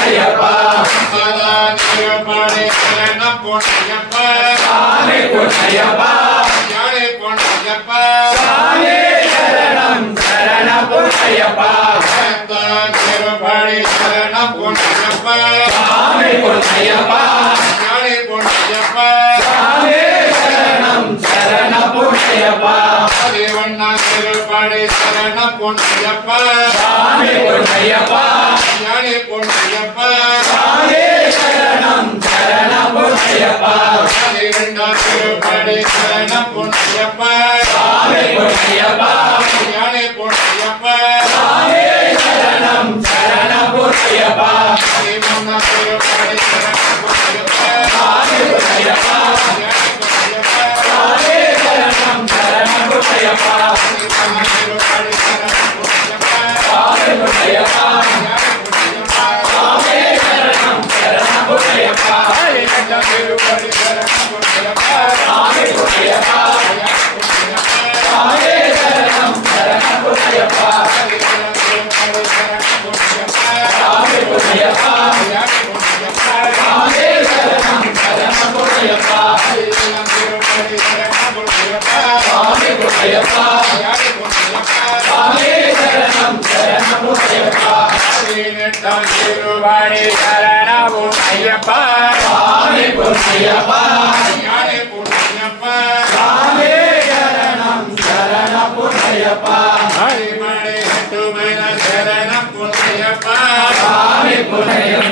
பொன்னையப்பா சதா நிரபடி சரணம் பொன்னையப்பா சாமி பொன்னையப்பா ஞானி பொன்னையப்பா சாமி சரணம் சரணம் பொன்னையப்பா சதா நிரபடி சரணம் பொன்னையப்பா சாமி பொன்னையப்பா ஞானி பொன்னையப்பா சாமி சரணம் சரணம் பொன்னையப்பா தேவண்ணா நிரபடி சரணம் பொன்னையப்பா சாமி பொன்னையப்பா ஞானி பொன்னையப்பா சாமி சரணம் சரணம் பொன்னையப்பா தேவண்ணா நிரபடி சரணம் பொன்னையப்பா சாமி பொன்னையப்பா ஞானி பொன்னையப்பா சாமி சரணம் சரணம் பொன்னையப்பா தேவண்ணா நிரபடி சரணம் பொன்னையப்பா சாமி பொன்னையப்பா ஞானி பொன்னையப்பா சாமி சரணம் சரணம் பொன்னையப்பா தேவண்ணா நிரபடி சரணம் பொன்னையப்பா சாமி பொன்னையப்பா ஞானி பொன்னையப்பா சாமி சரணம் சரணம் பொன்னையப்பா தேவண்ணா நிரபடி சரணம் பொன்னையப்பா சாமி பொன்னையப்பா சாமி சரணம் சரணம் பொன்னையப்பா சாமி பொன்னையப்பா சாமி சரணம் சரணம் பொன்னையப்பா சாமி பொன்னையப்பா சாமி சரணம் சரணம் பொன்னையப்பா திருவாடி சரணமும் ஐயப்பா சாமி பொன்னையப்பா ஞானி பொன்னையப்பா சாமி சரணம் சரணம் பொன்னையப்பா ஹரிமலை துமைன சரணம் பொன்னையப்பா சாமி பொன்னையப்பா